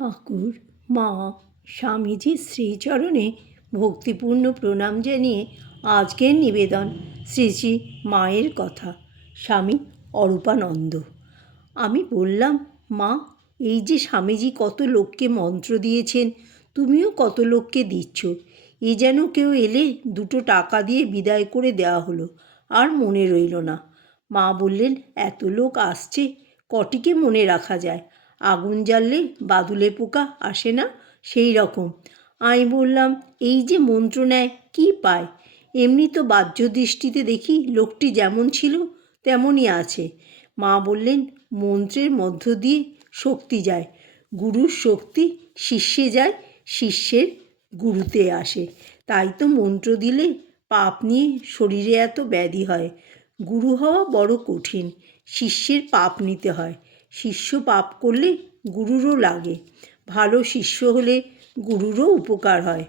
ঠাকুর, মা, স্বামীজির শ্রীচরণে ভক্তিপূর্ণ প্রণাম জানিয়ে আজকের নিবেদন শ্রী শ্রী মায়ের কথা। স্বামী অরূপানন্দ। আমি বললাম, মা, এই যে স্বামীজি কত লোককে মন্ত্র দিয়েছেন, তুমিও কত লোককে দিচ্ছ, এ যেন কেউ এলে দুটো টাকা দিয়ে বিদায় করে দেওয়া হলো, আর মনে রইল না। মা বললেন, এত লোক আসছে, কটিকে মনে রাখা যায়? আগুন জ্বাললে বাদুলে পোকা আসে না, সেই রকম। আমি বললাম, এই যে মন্ত্র নেয়, কী পায়? এমনি তো বাহ্য দৃষ্টিতে দেখি লোকটি যেমন ছিল তেমনই আছে। মা বললেন, মন্ত্রের মধ্য দিয়ে শক্তি যায়, গুরুর শক্তি শিষ্যে যায়, শিষ্যের গুরুতে আসে। তাই তো মন্ত্র দিলে পাপ নিয়ে শরীরে এত ব্যাধি হয়। গুরু হওয়া বড় কঠিন, শিষ্যের পাপ নিতে হয়। শিষ্য পাপ করলে গুরুরও লাগে, ভালো শিষ্য হলে গুরুরও উপকার হয়।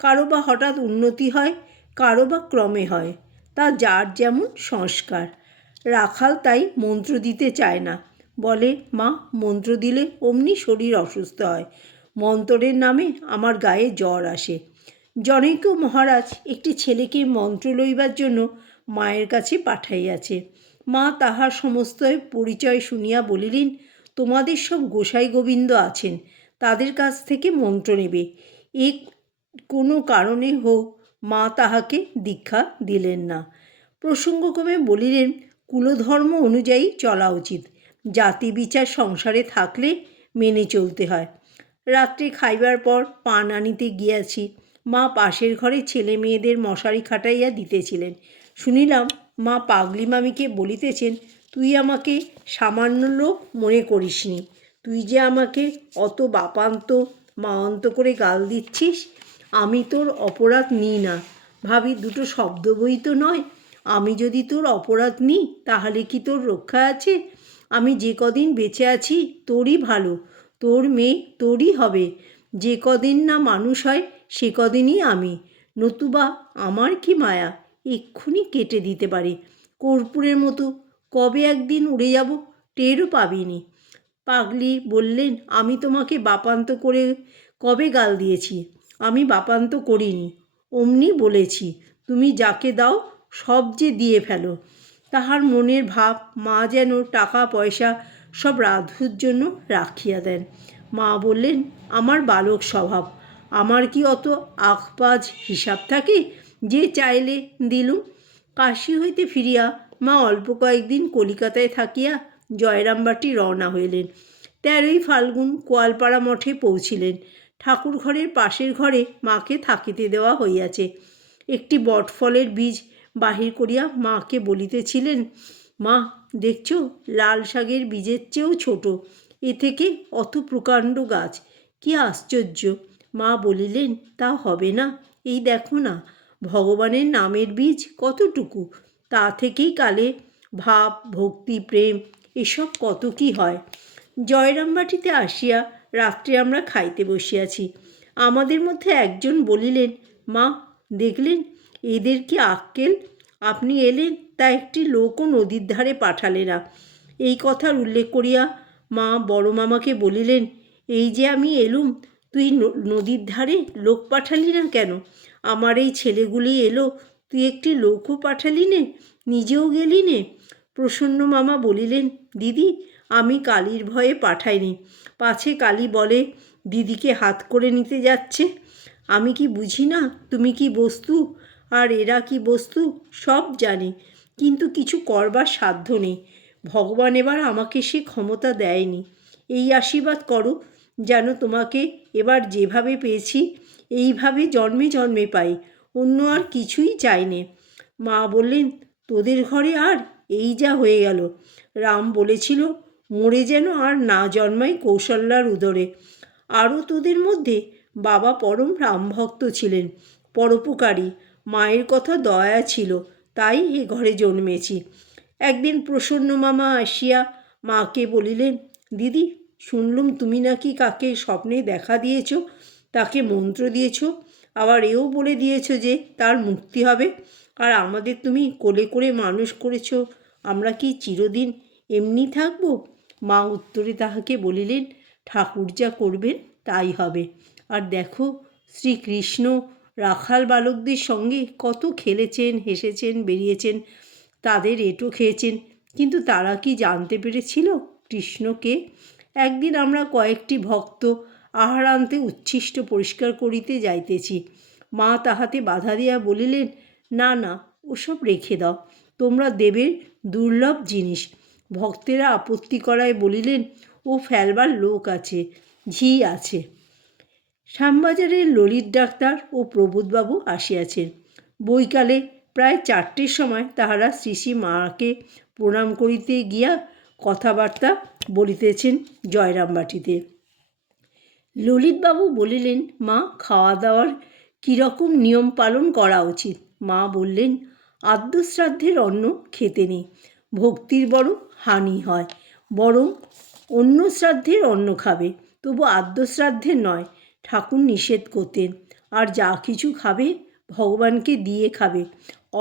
কারো বা হঠাৎ উন্নতি হয়, কারো বা ক্রমে হয়, তা যার যেমন সংস্কার। রাখাল তাই মন্ত্র দিতে চায় না, বলে, মা, মন্ত্র দিলে অমনি শরীর অসুস্থ হয়, মন্ত্রের নামে আমার গায়ে জ্বর আসে। জনৈক মহারাজ একটি ছেলেকে মন্ত্র লইবার জন্য মায়ের কাছে পাঠাইয়াছে। মা তাহার সমস্ত পরিচয় শুনিয়া বলিলেন, তোমাদের সব গোসাই গোবিন্দ আছেন, তাদের কাছ থেকে মন্ত্র নেবে। এ কোনো কারণে হোক মা তাহাকে দীক্ষা দিলেন না। প্রসঙ্গক্রমে বলিলেন, কুলধর্ম অনুযায়ী চলা উচিত, জাতি বিচার সংসারে থাকলে মেনে চলতে হয়। রাত্রে খাইবার পর পান আনিতে গিয়াছি। মা পাশের ঘরে ছেলে মেয়েদের মশারি খাটাইয়া দিতেছিলেন। শুনিলাম মা পাগলি মামিকে বলিতেছেন, তুই আমাকে সামান্য লোক মনে করিসনি, তুই যে আমাকে অত বাপান্ত মাওন্ত করে গাল দিচ্ছিস, আমি তোর অপরাধ নিই না। ভাবি, দুটো শব্দ বই তো নয়, আমি যদি তোর অপরাধ নিই তাহলে কি তোর রক্ষা আছে? আমি যে কদিন বেঁচে আছি তোরই ভালো, তোর মেয়ে তোরই হবে। যে কদিন না মানুষ হয় সে কদিনই আমি, নতুবা আমার কি মায়া, এক্ষুনি কেটে দিতে পারে কর্পূরের মতো। কবে একদিন উড়ে যাব, টেরও পাবিনি। পাগলি বললেন, আমি তোমাকে বাপান্ত করে কবে গাল দিয়েছি? আমি বাপান্ত করিনি, অমনি বলেছি, তুমি যাকে দাও সব যে দিয়ে ফেলো। তাহার মনের ভাব মা যেন টাকা পয়সা সব রাধুর জন্য রাখিয়া দেন। মা বললেন, আমার বালক স্বভাব, আমার কি অত আখবাজ হিসাব থাকে যে চাইলে দিলুম? কাশী হইতে ফিরিয়া মা অল্প কয়েকদিন কলিকাতায় থাকিয়া জয়রামবাটি রওনা হইলেন। 13ই ফাল্গুন কোয়ালপাড়া মঠে পৌঁছিলেন। ঠাকুর ঘরের পাশের ঘরে মাকে থাকিতে দেওয়া হইয়াছে। একটি বটফলের বীজ বাহির করিয়া মাকে বলিতেছিলেন, মা, দেখছ, লাল শাকের বীজের চেয়েও ছোট, এ থেকে অত প্রকাণ্ড গাছ, কি আশ্চর্য! মা বলিলেন, তা হবে না, এই দেখো না, ভগবানের নামের বীজ কতটুকু, তা থেকেই কালে ভাব, ভক্তি, প্রেম এসব কত কি হয়। জয়রামবাটিতে আসিয়া রাত্রে আমরা খাইতে বসিয়াছি। আমাদের মধ্যে একজন বলিলেন, মা, দেখলেন এদের কি আক্কেল, আপনি এলেন তা একটি লোকও নদীর ধারে পাঠালে না। এই কথার উল্লেখ করিয়া মা বড় মামাকে বলিলেন, এই যে আমি এলুম, তুই নদীর ধারে লোক পাঠালি না কেন? আমার এই ছেলেগুলি এলো, তুই একটি লোকও পাঠালি নে, নিজেও গেলি নে। প্রসন্ন মামা বলিলেন, দিদি, আমি কালীর ভয়ে পাঠাইনি, পাছে কালী বলে দিদিকে হাত করে নিতে যাচ্ছে। আমি কি বুঝি না তুমি কি বস্তু আর এরা কি বস্তু, সব জানি, কিন্তু কিছু করবার সাধ্য নেই। ভগবান এবার আমাকে সে ক্ষমতা দেয়নি। এই আশীর্বাদ করো যেন তোমাকে এবার যেভাবে পেয়েছি এইভাবে জন্মে জন্মে পাই, অন্য আর কিছুই চাই নে। মা বললেন, তোদের ঘরে আর এই যা হয়ে গেল। রাম বলেছিল, মরে যেন আর না জন্মাই কৌশল্যার উদরে। আরও তোদের মধ্যে বাবা পরম রামভক্ত ছিলেন, পরোপকারী, মায়ের কথা দয়া ছিল, তাই এ ঘরে জন্মেছি। একদিন প্রসন্ন মামা আসিয়া মাকে বলিলেন, দিদি, শুনলুম তুমি নাকি কাকে স্বপ্নে দেখা দিয়েছ, তাকে মন্ত্র দিয়েছ, আবার এও বলে দিয়েছ যে তার মুক্তি হবে, আর আমাদের তুমি কোলে করে মানুষ করেছ, আমরা কি চিরদিন এমনি থাকব? মা উত্তরে তাহাকে বলিলেন, ঠাকুর যা করবেন তাই হবে। আর দেখো, শ্রীকৃষ্ণ রাখাল বালকদের সঙ্গে কত খেলেছেন, হেসেছেন, বেরিয়েছেন, তাদের এঁটো খেয়েছেন, কিন্তু তারা কি জানতে পেরেছিল কৃষ্ণকে? একদিন আমরা কয়েকটি ভক্ত আহার আনতে উচ্ছিষ্ট পরিষ্কার করিতে যাইতেছি। মা তাহাতে বাধা দিয়া বলিলেন, না না, ওসব রেখে দাও, তোমরা দেবের দুর্লভ জিনিস। ভক্তেরা আপত্তি করায় বলিলেন, ও ফেলবার লোক আছে, ঝি আছে। শ্যামবাজারের ললিত ডাক্তার ও প্রবোধবাবু আসিয়াছেন। বৈকালে প্রায় 4টের সময় তাহারা শ্রী শ্রী মাকে প্রণাম করিতে গিয়া কথাবার্তা বলিতেছেন জয়রামবাটিতে। ললিতবাবু বলিলেন, মা, খাওয়া দাওয়ার কীরকম নিয়ম পালন করা উচিত? মা বললেন, আদ্যশ্রাদ্ধের অন্ন খেতে নেই, ভক্তির বড় হানি হয়, বরং অন্য শ্রাদ্ধের অন্ন খাবে, তবু আদ্যশ্রাদ্ধের নয়, ঠাকুর নিষেধ করতেন। আর যা কিছু খাবে ভগবানকে দিয়ে খাবে,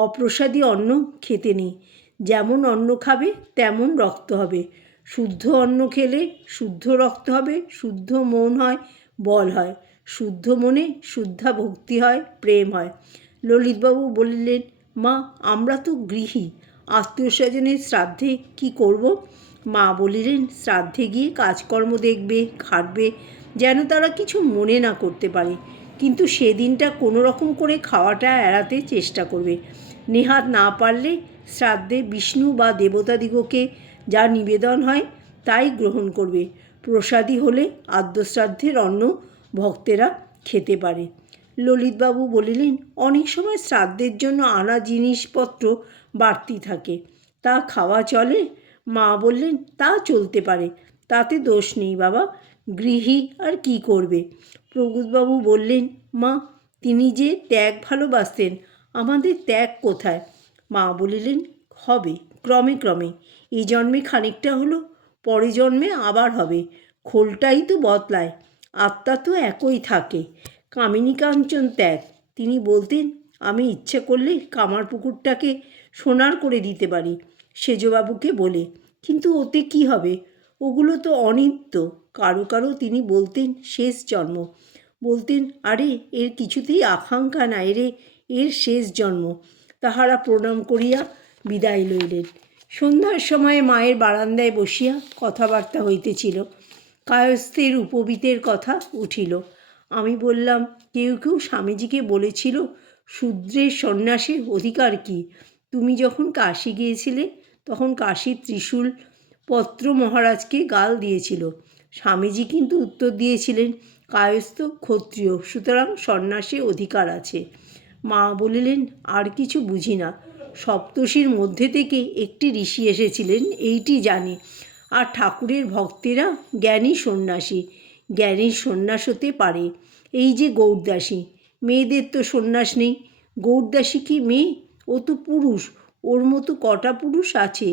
অপ্রসাদী অন্ন খেতে নেই। যেমন অন্ন খাবে তেমন রক্ত হবে, শুদ্ধ অন্ন খেলে শুদ্ধ রক্ত হবে, শুদ্ধ মন হয়, বল হয়, শুদ্ধ মনে শুদ্ধা ভক্তি হয়, প্রেম হয়। ললিতবাবু বলিলেন, মা, আমরা তো গৃহী, আত্মীয় স্বজনের শ্রাদ্ধে কী করব? মা বলিলেন, শ্রাদ্ধে গিয়ে কাজকর্ম দেখবে, খাটবে, যেন তারা কিছু মনে না করতে পারে, কিন্তু সেদিনটা কোনো রকম করে খাওয়াটা এড়াতে চেষ্টা করবে। নেহাত না পারলে শ্রাদ্ধে বিষ্ণু বা দেবতাদিগকে যা নিবেদন হয় তাই গ্রহণ করবে। প্রসাদী হলে আদ্যশ্রাদ্ধের অন্ন ভক্তেরা খেতে পারে। ললিতবাবু বলিলেন, অনেক সময় শ্রাদ্ধের জন্য আনা জিনিসপত্র বাড়তি থাকে, তা খাওয়া চলে? মা বললেন, তা চলতে পারে, তাতে দোষ নেই বাবা, গৃহী আর কি করবে? প্রবোধবাবু বললেন, মা, তিনি যে ত্যাগ ভালোবাসতেন, আমাদের ত্যাগ কোথায়? মা বলিলেন, হবে ক্রমে ক্রমে, এই জন্মে খানিকটা হলো, পরে জন্মে আবার হবে, খোলটাই তো বদলায়, আত্মা তো একই থাকে। কামিনী কাঞ্চন ত্যাগ। তিনি বলতেন, আমি ইচ্ছে করলে কামারপুকুরটাকে সোনার করে দিতে পারি সেজবাবুকে বলে, কিন্তু ওতে কি হবে? ওগুলো তো অনিত্য। কারো কারো তিনি বলতেন শেষ জন্ম, বলতেন, আরে এর কিছুতেই আকাঙ্ক্ষা নাই রে, এর শেষ জন্ম। তাহারা প্রণাম করিয়া বিদায় লইলেন। সন্ধ্যার সময় মায়ের বারান্দায় বসিয়া কথাবার্তা হইতেছিল। কায়স্থের উপবীতের কথা উঠিল। আমি বললাম, কেউ কেউ স্বামীজিকে বলেছিল শূদ্রের সন্ন্যাসের অধিকার কি? তুমি যখন কাশী গিয়েছিলে তখন কাশীর ত্রিশূল পত্র মহারাজকে গাল দিয়েছিল। স্বামীজি কিন্তু উত্তর দিয়েছিলেন, কায়স্থ ক্ষত্রিয়, সুতরাং সন্ন্যাসে অধিকার আছে। মা বলিলেন, আর কিছু বুঝি না, সপ্তর্ষির মধ্যে থেকে একটি ঋষি এসেছিলেন এইটি জানি, আর ঠাকুরের ভক্তেরা জ্ঞানী সন্ন্যাসী, জ্ঞানীর সন্ন্যাস হতে পারে। এই যে গৌরদাসী, মেয়েদের তো সন্ন্যাস নেই। গৌরদাসী কি মেয়ে? ও তো পুরুষ। ওর মতো কটা পুরুষ আছে?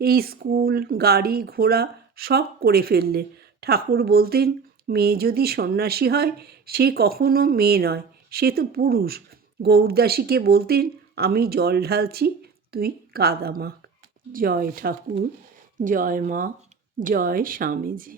এই স্কুল, গাড়ি, ঘোড়া সব করে ফেললে। ঠাকুর বলতেন, মেয়ে যদি সন্ন্যাসী হয় সে কখনো মেয়ে নয়, সে তো পুরুষ। গৌরদাসীকে বলতেন, আমি জল ঢালছি, তুই কাদা মাখ। জয় ঠাকুর, জয় মা, জয় স্বামীজি।